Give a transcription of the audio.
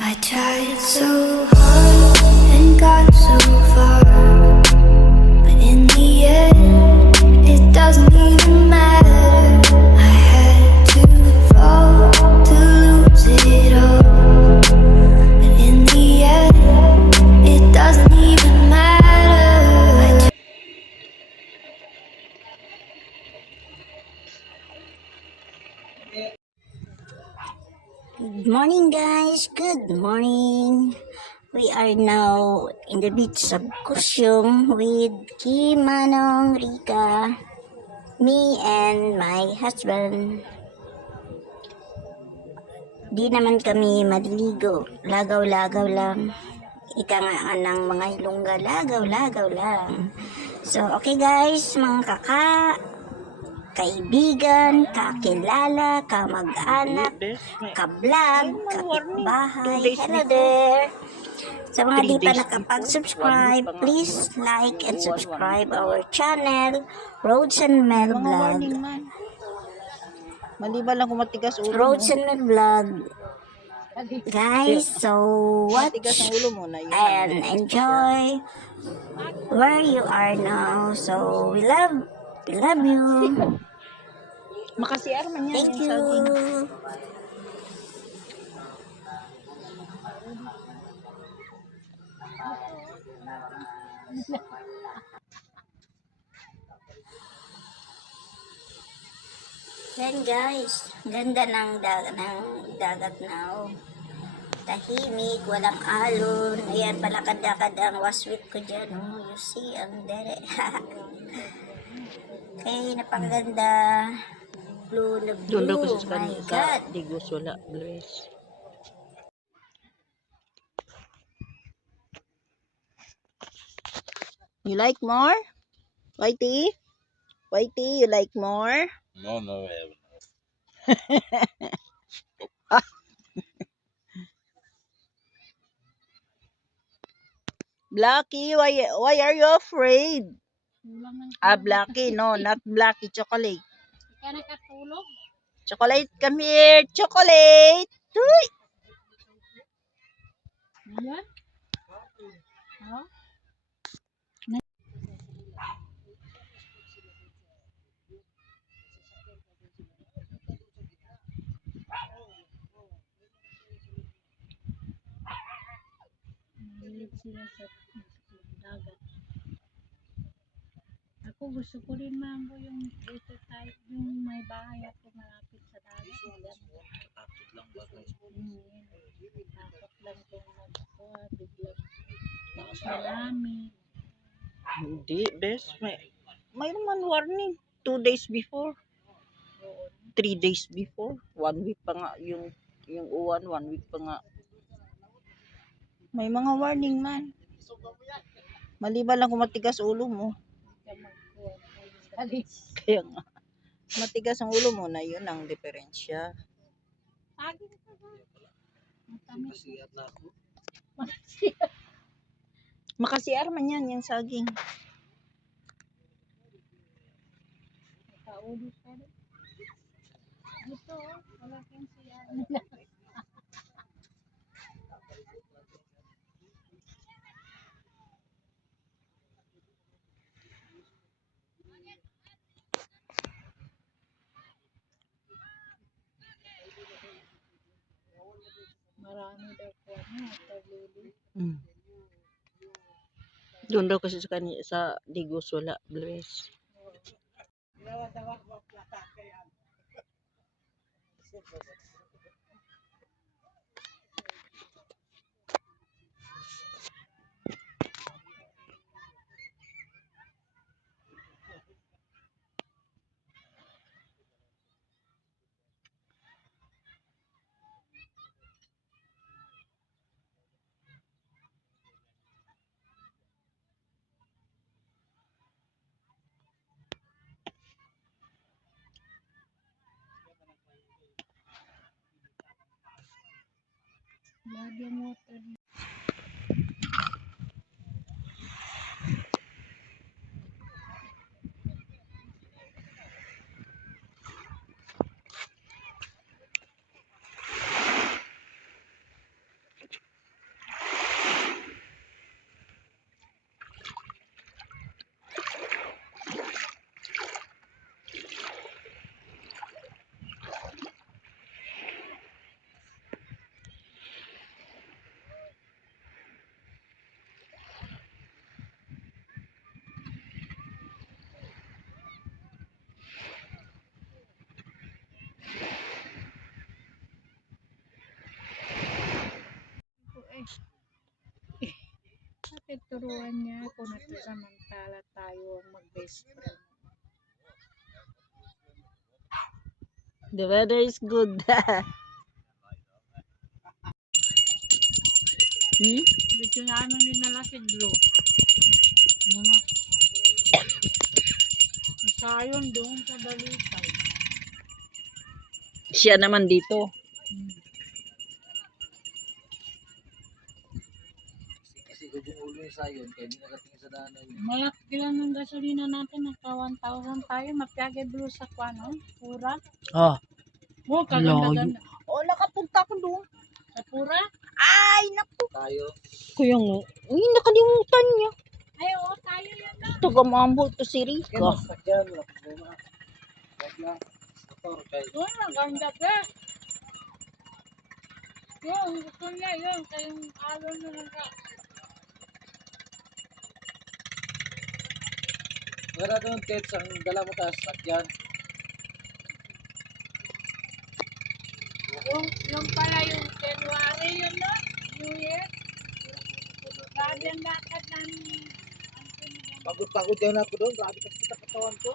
I tried so hard and got so far, but in the end, it doesn't even matter. I had to fall to lose it all, but in the end, it doesn't even matter. Good morning, guys. Good morning. We are now in the beach of Kusyong with Kim, Manong, Rika, me, and my husband. Di naman kami maliligo. Lagaw-lagaw lang. Ika nga ng mga ilongga, lagaw-lagaw lang. So, okay guys, mga kaibigan, kakilala, kamag-anak, ka-vlog, kapitbahay. Hello there! Sa mga di pa nakapag-subscribe, please like and subscribe our channel, Roads and Mel Vlog. Maliban lang kung matigas ulo mo. Roads and Mel Vlog. Guys, so watch Matigas ang ulo mo na yun. and enjoy where you are now. So we love you. Makasiar man yan. Thank yung saging. you. Yan guys, ganda ng dagat na oh. Tahimik, walang alon. Ayan, palakad-lakad ang waswit ko dyan. Oh, you see, ang dere. Okay, napakaganda. Blue na Doon daw blue. kasi My God. Digos wala. Bless. You like more? Whitey? Whitey, you like more? No, I haven't. Blackie, why are you afraid? Blackie, no, not Blackie, chocolate. Chocolate, come here, chocolate. Uy! Sila sa dagat. Ako gusto ko rin mambo yung dito tayo, yung may bahay ako malapit sa dagat. Takot lang ba guys? Takot lang kung biglang marami. Hindi, best. Mayroon man warning. 2 days before. 3 days before. 1 week pa nga yung uwan. 1 week pa nga. May mga warning man. Maliban lang kung matigas ulo mo. Kaya nga. Matigas ang ulo mo na yun ang diferensya. Makasiar man yan, yung saging. Kaulo ka rin. Ito, wala kang siya. Marami daw po taglili. Doon daw kasi sa Digos wala. Bless. Lagyan water. Bakit turuan niya ako na samantala tayo ang mag-best friend? The weather is good. Dito namin dinala si Drew. Mga sayon doon sa balitan. Siya naman dito. Kasi ko yung ulo yung sayon, kaya hindi nakatingin sa daanan niya. Malaki lang ng gasolina natin. Nagka 1,000 tayo. Mapiyagay blue sa kwano. Pura. Oh, Oh, kaganda-ganda. oh nakapunta ko doon. Sa pura? Ay, naku. Tayo. Kuya nga. Uy, nakalimutan niya. Ay, oo, tayo yan na. Taga-mambo to si Kaya Rika. masakyan, wala problema. Kahit na, motor, kahit Yun, maganda pa. Yun, gusto niya yun. Kayong alon na lang ka. wala doon, Tets, ang dala mo tayo sakyan. Yung pala yung January yun no? New Year. Grabe ang lakad ng Pagod-pagod yan ako doon, grabe kasi sa katawan ko.